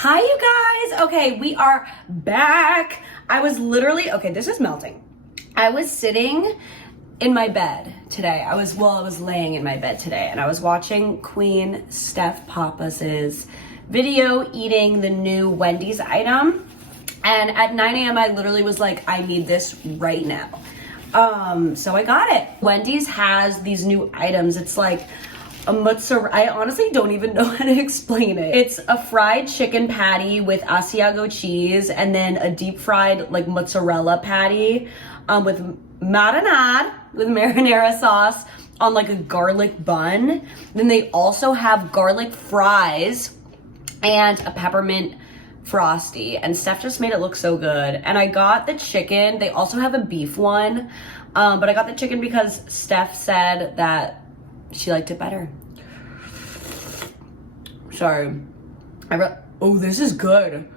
Hi, you guys. Okay, we are back. I was literally, okay, this is melting. I was sitting in my bed today. I was laying in my bed today and I was watching Queen Steph Pappas's video eating the new Wendy's item. And at 9 a.m. I literally was like, I need this right now. So I got it. Wendy's has these new items. It's like a mozzarella. I honestly don't even know how to explain it. It's a fried chicken patty with Asiago cheese and then a deep fried like mozzarella patty with marinade with marinara sauce on like a garlic bun. Then they also have garlic fries and a peppermint frosty, and Steph just made it look so good. And I got the chicken. They also have a beef one, but I got the chicken because Steph said that she liked it better. Sorry. Oh, this is good.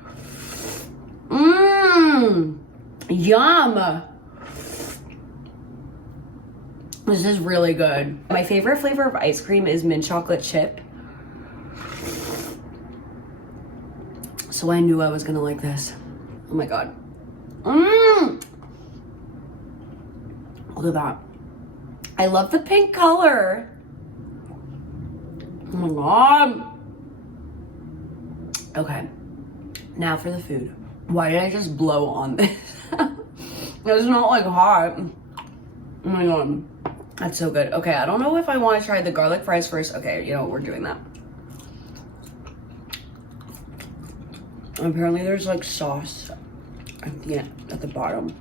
Yum. This is really good. My favorite flavor of ice cream is mint chocolate chip. So I knew I was gonna like this. Oh my God. Look at that. I love the pink color. Oh my God. Okay, now for the food. Why did I just blow on this? It's not like hot. Oh my God, that's so good. Okay, I don't know if I want to try the garlic fries first. Okay, you know what, we're doing that. Apparently there's like sauce at the bottom.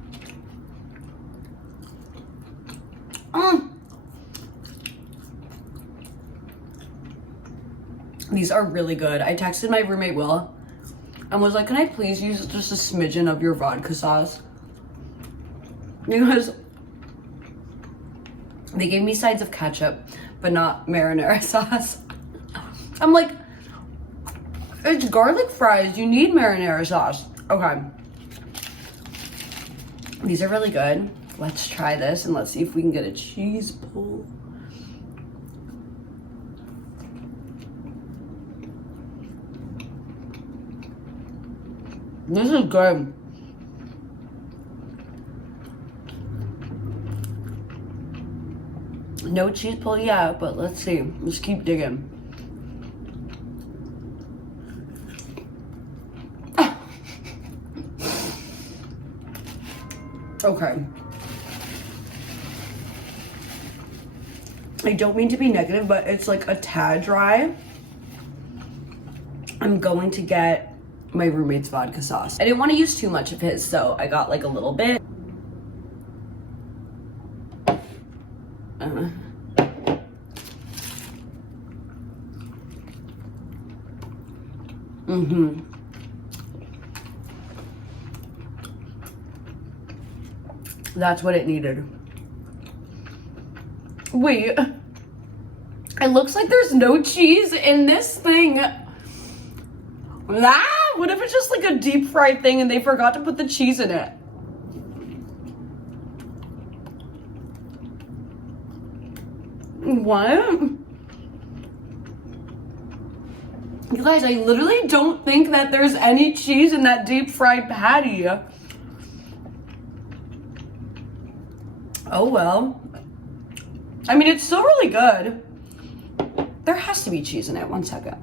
These are really good. I texted my roommate Will and was like, can I please use just a smidgen of your vodka sauce? Because they gave me sides of ketchup, but not marinara sauce. I'm like, it's garlic fries. You need marinara sauce. Okay. These are really good. Let's try this and let's see if we can get a cheese pull. This is good. No cheese pull yet, but let's see. Let's keep digging. Okay. I don't mean to be negative, but it's like a tad dry. I'm going to get my roommate's vodka sauce. I didn't want to use too much of his, so I got like a little bit. That's what it needed. Wait, it looks like there's no cheese in this thing. What if it's just like a deep fried thing and they forgot to put the cheese in it? What? You guys, I literally don't think that there's any cheese in that deep fried patty. Oh well. I mean, it's still really good. There has to be cheese in it. One second.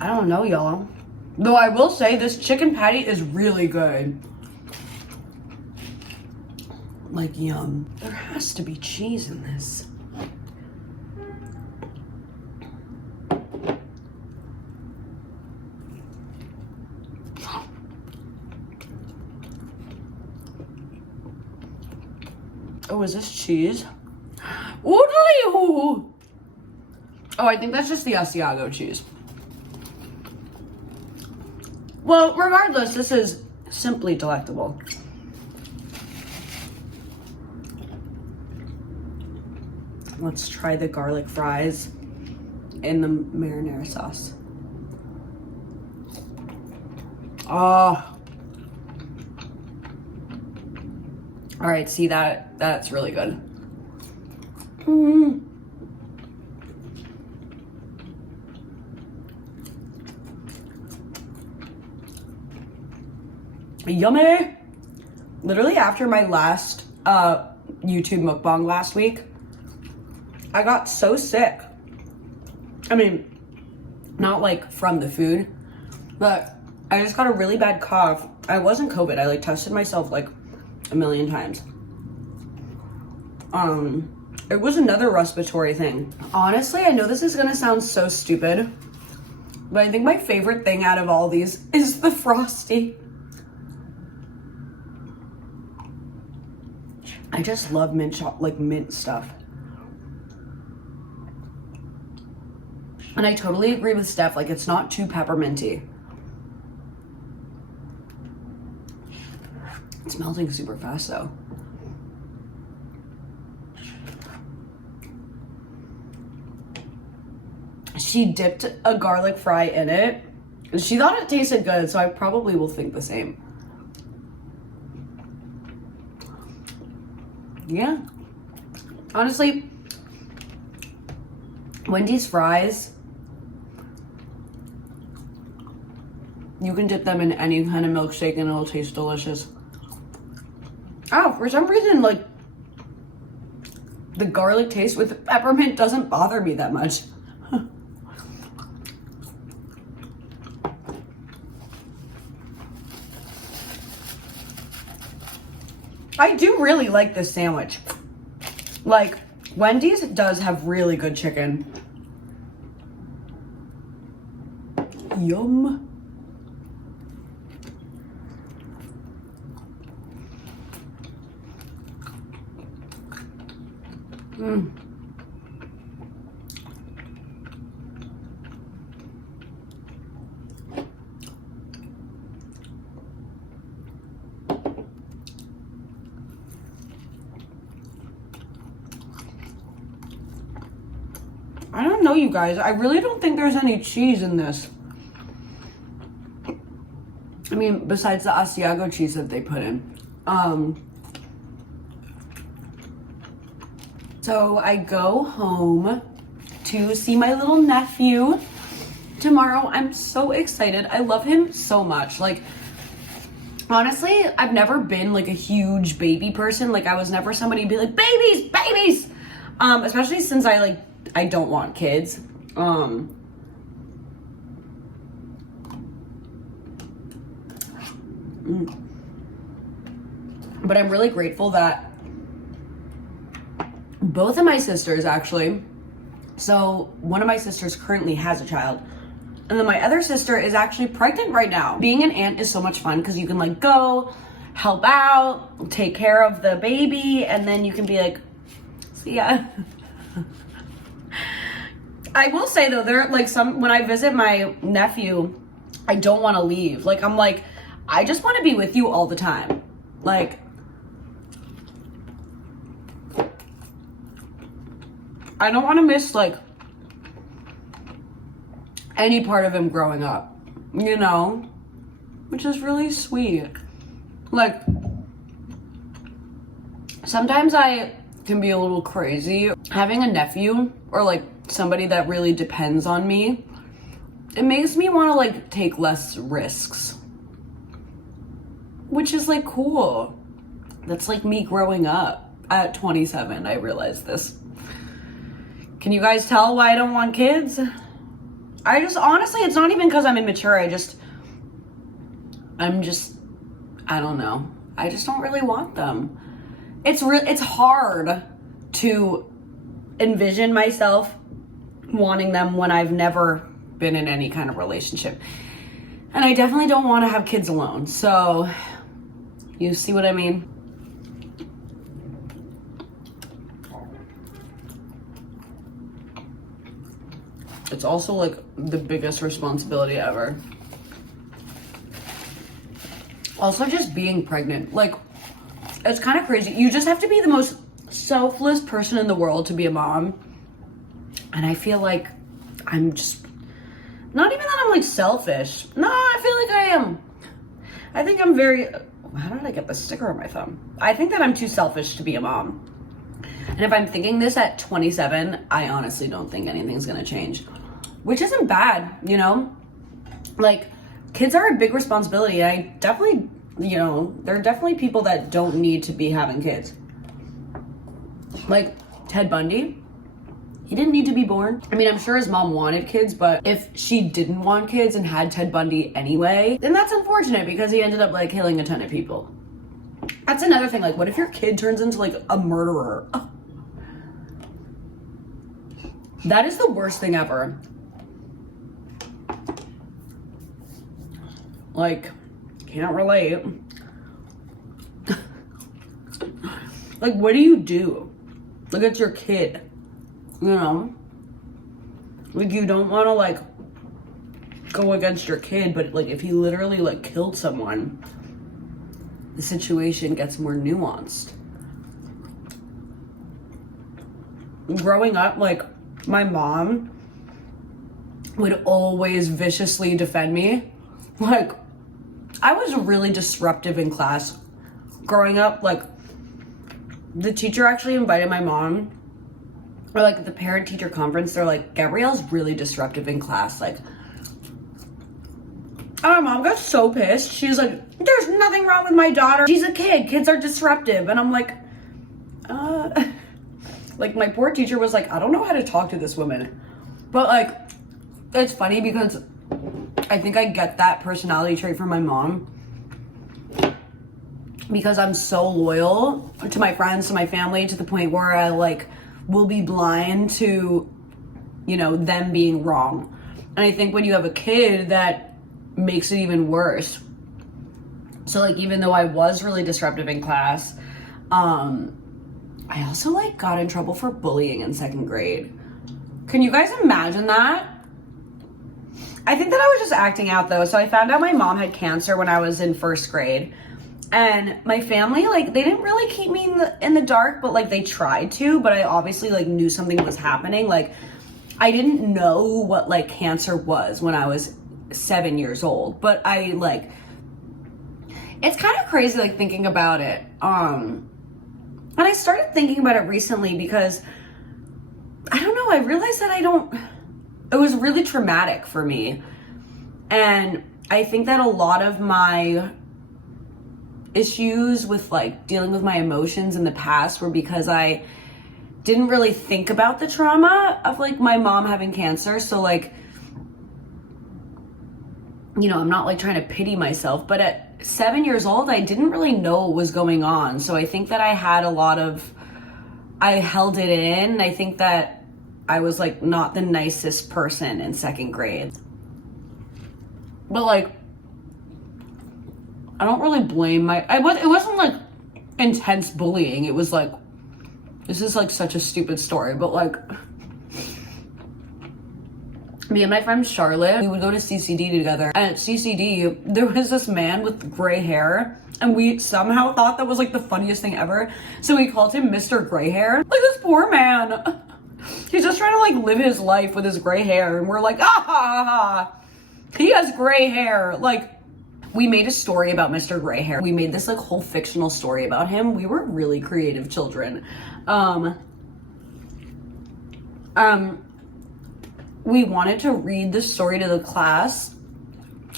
I don't know, y'all. Though I will say this chicken patty is really good. Like, yum. There has to be cheese in this. Oh, is this cheese? Ooh. Oh, I think that's just the Asiago cheese. Well, regardless, this is simply delectable. Let's try the garlic fries in the marinara sauce. Oh, All right, see that's really good. Yummy. Literally after my last YouTube mukbang last week, I got so sick. I mean, not like from the food, but I just got a really bad cough. I wasn't COVID. I like tested myself like a million times. It was another respiratory thing. Honestly, I know this is gonna sound so stupid, but I think my favorite thing out of all these is the Frosty. I just love mint stuff. And I totally agree with Steph, like it's not too pepperminty. It's melting super fast though. She dipped a garlic fry in it. She thought it tasted good, so I probably will think the same. Yeah. Honestly, Wendy's fries, you can dip them in any kind of milkshake and it'll taste delicious. Oh, for some reason, like, the garlic taste with peppermint doesn't bother me that much. I do really like this sandwich. Like, Wendy's does have really good chicken. Yum. I don't know, you guys. I really don't think there's any cheese in this. I mean, besides the Asiago cheese that they put in. So I go home to see my little nephew tomorrow. I'm so excited. I love him so much. Like, honestly, I've never been like a huge baby person. Like, I was never somebody to be like, babies, babies. Especially since I don't want kids. But I'm really grateful that both of my sisters actually, so one of my sisters currently has a child, and then my other sister is actually pregnant right now. Being an aunt is so much fun because you can like go help out, take care of the baby, and then you can be like, see ya. I will say though, there like when I visit my nephew, I don't want to leave. Like, I'm like, I just want to be with you all the time. Like, I don't want to miss like any part of him growing up, you know, which is really sweet. Like, sometimes I can be a little crazy. Having a nephew or like somebody that really depends on me, it makes me want to like take less risks, which is like cool. That's like me growing up at 27. I realized this. Can you guys tell why I don't want kids? I just, honestly, it's not even because I'm immature. I don't know. I just don't really want them. It's hard to envision myself wanting them when I've never been in any kind of relationship. And I definitely don't want to have kids alone. So, you see what I mean? It's also like the biggest responsibility ever. Also, just being pregnant. Like, it's kind of crazy. You just have to be the most selfless person in the world to be a mom. And I feel like I'm just, not even that I'm like selfish. No, I feel like I am. I think I'm very how did I get the sticker on my thumb? I think that I'm too selfish to be a mom. And if I'm thinking this at 27, I honestly don't think anything's gonna change. Which isn't bad, you know? Like, kids are a big responsibility. I definitely, you know, there are definitely people that don't need to be having kids. Like Ted Bundy, he didn't need to be born. I mean, I'm sure his mom wanted kids, but if she didn't want kids and had Ted Bundy anyway, then that's unfortunate because he ended up like killing a ton of people. That's another thing. Like, what if your kid turns into like a murderer? Oh. That is the worst thing ever. Like, can't relate. Like, what do you do? Like, it's your kid, you know? Like, you don't want to, like, go against your kid, but, like, if he literally, like, killed someone, the situation gets more nuanced. Growing up, like, my mom would always viciously defend me. Like, I was really disruptive in class growing up. Like, the teacher actually invited my mom, or like at the parent teacher conference, they're like, Gabrielle's really disruptive in class. Like, and my mom got so pissed. She was like, there's nothing wrong with my daughter. She's a kid. Kids are disruptive. And I'm like, like, my poor teacher was like, I don't know how to talk to this woman. But like, it's funny because I think I get that personality trait from my mom because I'm so loyal to my friends, to my family, to the point where I like will be blind to, you know, them being wrong. And I think when you have a kid, that makes it even worse. So like, even though I was really disruptive in class, I also like got in trouble for bullying in 2nd grade. Can you guys imagine that? I think that I was just acting out though. So I found out my mom had cancer when I was in 1st grade. And my family, like, they didn't really keep me in the dark, but like they tried to, but I obviously like knew something was happening. Like, I didn't know what like cancer was when I was 7 years old, but I like, it's kind of crazy like thinking about it. And I started thinking about it recently because I don't know, I realized that it was really traumatic for me. And I think that a lot of my issues with like dealing with my emotions in the past were because I didn't really think about the trauma of like my mom having cancer. So like, you know, I'm not like trying to pity myself, but at 7 years old, I didn't really know what was going on. So I think that I held it in. I think that I was like not the nicest person in 2nd grade. But like, I don't really blame it wasn't like intense bullying. It was like, this is like such a stupid story, but like, me and my friend Charlotte, we would go to CCD together. And at CCD, there was this man with gray hair. And we somehow thought that was like the funniest thing ever. So we called him Mr. Gray Hair. Like, this poor man. He's just trying to like live his life with his gray hair. And we're like, ah ha ha. He has gray hair. Like, we made a story about Mr. Gray Hair. We made this like whole fictional story about him. We were really creative children. We wanted to read the story to the class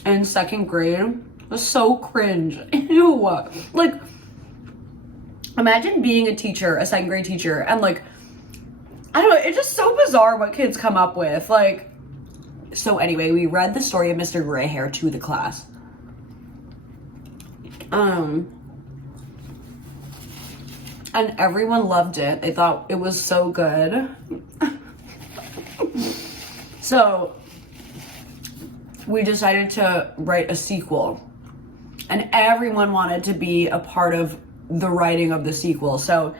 in 2nd grade. It was so cringe. Ew. Like, imagine being a teacher, a 2nd grade teacher, and like, I don't know, it's just so bizarre what kids come up with. Like, so anyway, we read the story of Mr. Gray Hair to the class. And everyone loved it. They thought it was so good. So we decided to write a sequel, and everyone wanted to be a part of the writing of the sequel. So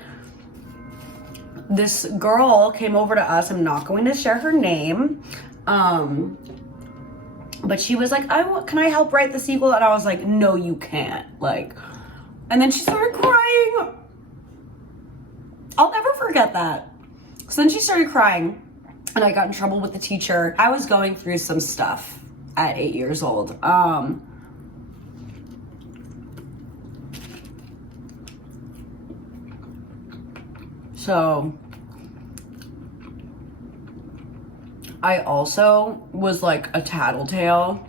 this girl came over to us. I'm not going to share her name. But she was like, can I help write the sequel? And I was like, no, you can't. Like, and then she started crying. I'll never forget that. So then she started crying, and I got in trouble with the teacher. I was going through some stuff at 8 years old. So I also was like a tattletale.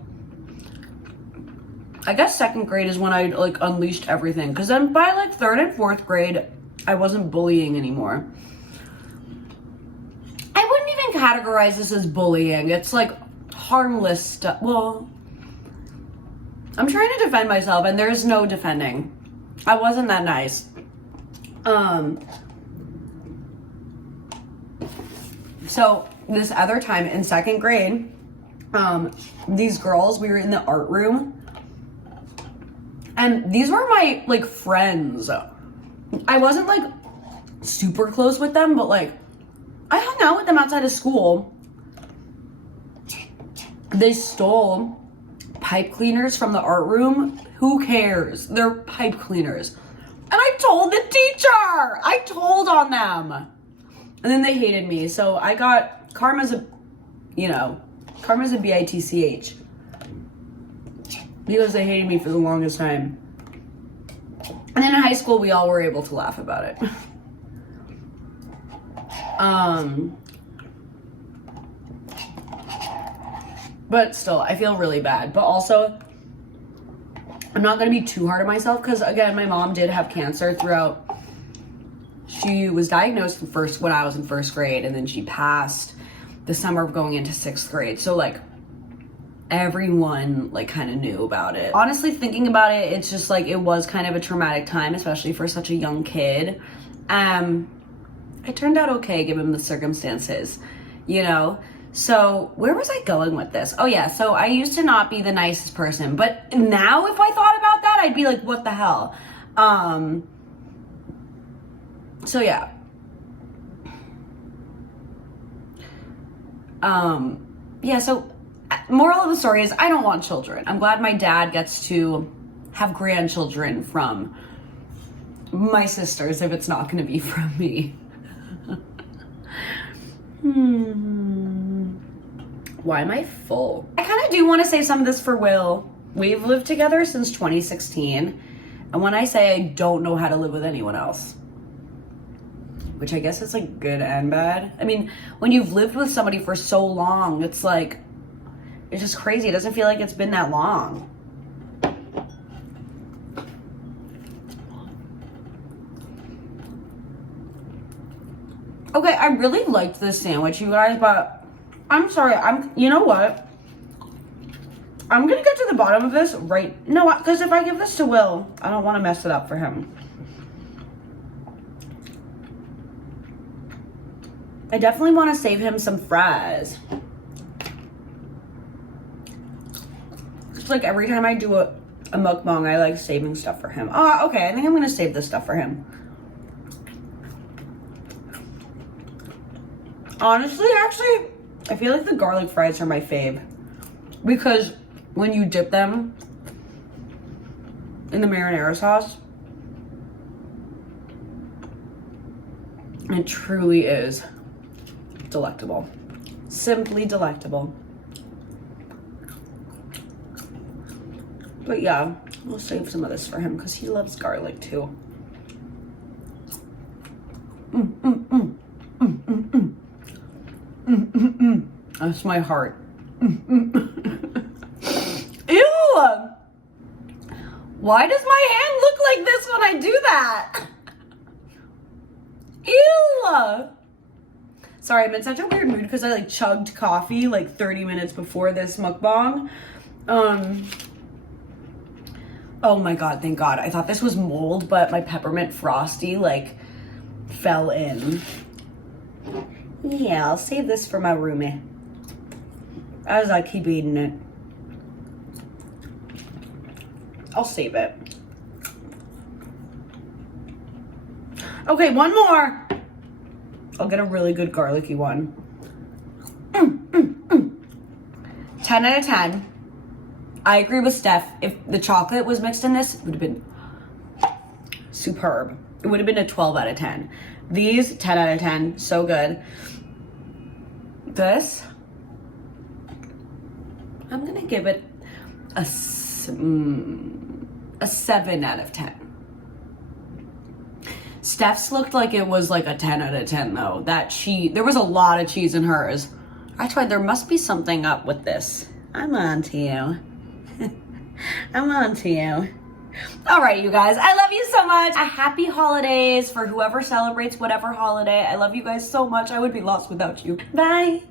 I guess second grade is when I like unleashed everything, because then by like third and fourth grade I wasn't bullying anymore. I wouldn't even categorize this as bullying. It's like harmless stuff. Well, I'm trying to defend myself and there's no defending. I wasn't that nice. So this other time in second grade, these girls, we were in the art room, and these were my like friends. I wasn't like super close with them, but like I hung out with them outside of school. They stole pipe cleaners from the art room. Who cares? They're pipe cleaners. And I told the teacher. I told on them. And then they hated me. So I got karma's a bitch. Because they hated me for the longest time. And then in high school, we all were able to laugh about it. But still, I feel really bad. But also, I'm not going to be too hard on myself because, again, my mom did have cancer throughout. She was diagnosed when I was in first grade, and then she passed the summer of going into sixth grade. So, like, everyone, like, kind of knew about it. Honestly, thinking about it, it's just, like, it was kind of a traumatic time, especially for such a young kid. It turned out okay, given the circumstances, you know? So where was I going with this? Oh yeah, so I used to not be the nicest person, but now if I thought about that, I'd be like, what the hell? So yeah. Yeah, so moral of the story is I don't want children. I'm glad my dad gets to have grandchildren from my sisters if it's not going to be from me. Why am I full? I kind of do want to save some of this for Will. We've lived together since 2016. And when I say I don't know how to live with anyone else, which I guess is like good and bad. I mean, when you've lived with somebody for so long, it's like, it's just crazy. It doesn't feel like it's been that long. Okay, I really liked this sandwich, you guys, but I'm sorry, you know what? I'm gonna get to the bottom of this no, because if I give this to Will, I don't want to mess it up for him. I definitely want to save him some fries. It's like every time I do a mukbang, I like saving stuff for him. Oh, okay, I think I'm gonna save this stuff for him. Honestly, actually, I feel like the garlic fries are my fave. Because when you dip them in the marinara sauce, it truly is delectable. Simply delectable. But yeah, we'll save some of this for him because he loves garlic too. That's my heart. Ew! Why does my hand look like this when I do that? Ew! Sorry, I'm in such a weird mood because I like chugged coffee like 30 minutes before this mukbang. Oh my god, thank god. I thought this was mold, but my peppermint frosty like fell in. Yeah, I'll save this for my roomie as I keep eating it. I'll save it. Okay, one more. I'll get a really good garlicky one. 10 out of 10. I agree with Steph. If the chocolate was mixed in this, it would have been superb. It would have been a 12 out of 10. These, 10 out of 10. So good. This, I'm gonna give it a 7 out of 10. Steph's looked like it was like a 10 out of 10 though. That cheese, there was a lot of cheese in hers. I tried, there must be something up with this. I'm on to you. I'm on to you. All right, you guys, I love you so much. A happy holidays for whoever celebrates whatever holiday. I love you guys so much. I would be lost without you. Bye.